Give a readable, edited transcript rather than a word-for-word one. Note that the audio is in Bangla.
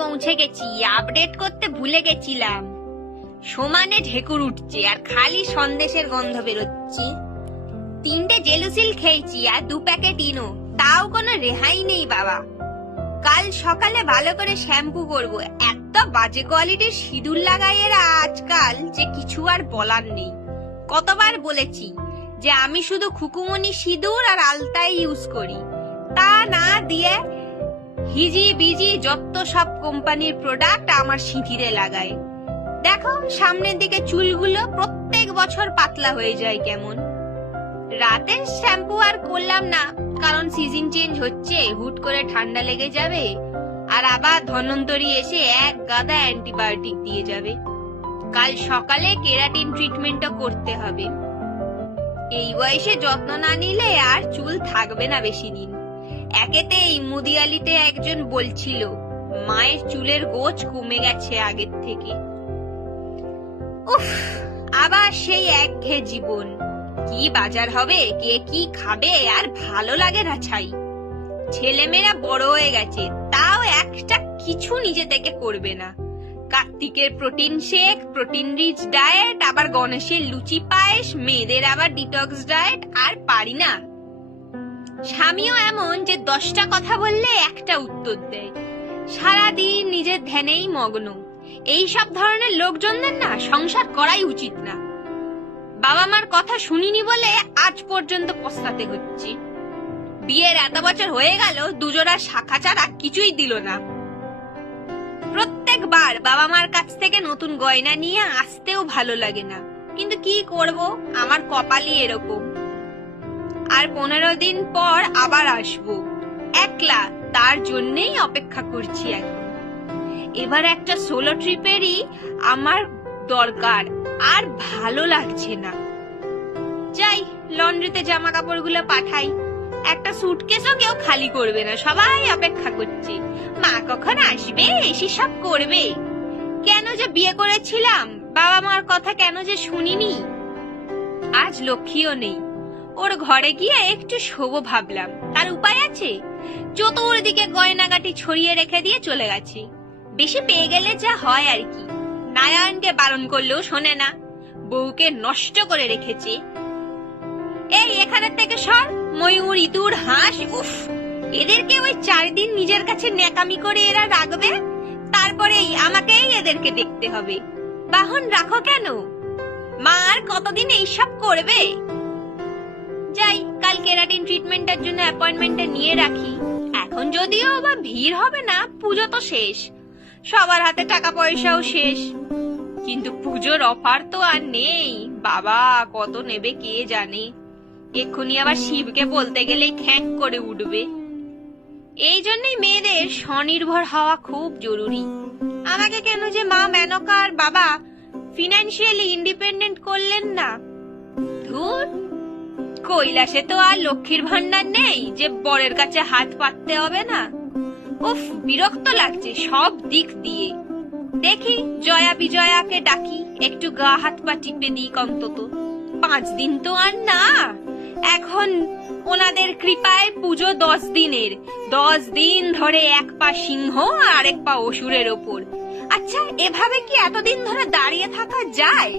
পৌঁছে গেছি, আপডেট করতে ভুলে গেছিলাম। সমানে ঢেকুর উঠছে আর খালি সন্দেশের গন্ধ বেরোচ্ছে। 3টে জেলুসিল খেয়েছি আর 2 প্যাকেট ইনো, তাও কোনো রেহাই নেই বাবা। কাল সকালে ভালো করে শ্যাম্পু করব। এত বাজে কোয়ালিটির সিঁদুর লাগায় এরা আজকাল যে কিছু আর বলার নেই। কতবার বলেছি যে আমি শুধু খুকুমনি সিঁদুর আর আলতাই ইউজ করি, তা না দিয়ে হিজি বিজি যত সব কোম্পানির প্রোডাক্ট আমার সিঁথিরে লাগায়। দেখো সামনের দিকে চুলগুলো প্রত্যেক বছর পাতলা হয়ে যায় কেমন। রাতে শ্যাম্পু আর করলাম না, কারণ সিজন চেঞ্জ হচ্ছে, হুট করে ঠান্ডা লেগে যাবে আর আবার ধন্বন্তরী এসে এক গাদা অ্যান্টিবায়োটিক দিয়ে যাবে। কাল সকালে কেরাটিন ট্রিটমেন্টও করতে হবে। এই বয়সে যত্ন না নিলে আর চুল থাকবে না বেশি দিন। একেতেই মুদিয়ালিতে একজন বলছিল মায়ের চুলের গোছ কমে গেছে আগের থেকে। উফ, আবার সেই একঘেয়ে জীবন। কি বাজার হবে, কে কি খাবে আর ভালো লাগে না ছাই। ছেলেমেয়েরা বড় হয়ে গেছে, তাও একটা কিছু নিজে থেকে করবে না। কার্তিকের protein shake, protein rich diet, আবার গণেশের লুচি পায়েস, মেয়েদের আবার ডিটক্স ডায়েট, আর পারি না। স্বামীও এমন যে 10টা কথা বললে একটা উত্তর দেয়, সারাদিন নিজের ধ্যানেই মগ্ন। এই সব ধরনের লোকজনদের না সংসার করাই উচিত না। বাবা মার কথা শুনিনি বলে আজ পর্যন্ত পস্তাতে হচ্ছে। বিয়ের এত বছর হয়ে গেল, দুজোড়া শাখা ছাড়া কিছুই দিল না। প্রত্যেকবার বাবা মার কাছ থেকে নতুন গয়না নিয়ে আসতেও ভালো লাগে না, কিন্তু কি করব, আমার কপালই এরকম। আর 15 দিন পর আবার আসবো একলা, তার জন্যই অপেক্ষা করছি এখন। এবার একটা সোলো ট্রিপেরই আমার দরকার, আর ভালো লাগছে না। যাই লন্ড্রিতে জামা কাপড়গুলো পাঠাই। একটা সুটকেসও কেউ খালি করবে না, সবাই অপেক্ষা করছে মা কখন আসবে, এসে সব করবে। কেন যে বিয়ে করেছিলাম, বাবা মার কথা কেন যে শুনিনি। আজ লক্ষ্মীও নেই, ওর ঘরে গিয়ে একটু শোবো ভাবলাম, তার উপায় আছে? চতুর্দিকে গয়নাগাটি ছড়িয়ে রেখে দিয়ে চলে গেছে। বেশি পেয়ে গেলে যা হয় আর কি। নারায়ণকে বারণ করলেও শোনে না, বউকে নষ্ট করে রেখেছে। এই এখানের থেকে সর, ময়ূর, ইঁদুর, হাঁস, উফ, এদেরকে ওই 4 দিন নিজের কাছে ন্যাকামি করে এরা রাখবে, তারপরেই আমাকেই এদেরকে দেখতে হবে। বাহন রাখো কেন? মা আর কতদিন এইসব করবে? যাই কাল কেরাটিন ট্রিটমেন্টের জন্য অ্যাপয়েন্টমেন্টটা নিয়ে রাখি। এখন যদিও বা ভিড় হবে না, পুজো তো শেষ, সবার হাতে টাকা পয়সাও শেষ, কিন্তু পুজোর অফার তো আর নেই। বাবা কত নেবে কে জানে। এক্ষুনি আবার শিবকে বলতে গেলেই খ্যাঁক করে উঠবে। এই জন্যই মেয়েদের স্বনির্ভর হওয়া খুব জরুরি। আমাকে কেন যে মা মেনকা আর বাবা ফিনান্সিয়ালি ইন্ডিপেন্ডেন্ট করলেন না। ধুর, কৈলাসে তো আর লক্ষ্মীর ভান্ডার নেই যে বরের কাছে হাত পাততে হবে না। উফ, বিরক্ত লাগছে সব দিক দিয়ে। দেখি জয়া বিজয়াকে ডাকি, একটু গা হাত পা টিপে দিই অন্তত। 5 দিন তো আর না, এখন ওনাদের কৃপায় পুজো 10 দিনের। 10 দিন ধরে এক পা সিংহ আর এক পা অসুরের ওপর। আচ্ছা, এভাবে কি এতদিন ধরে দাঁড়িয়ে থাকা যায়?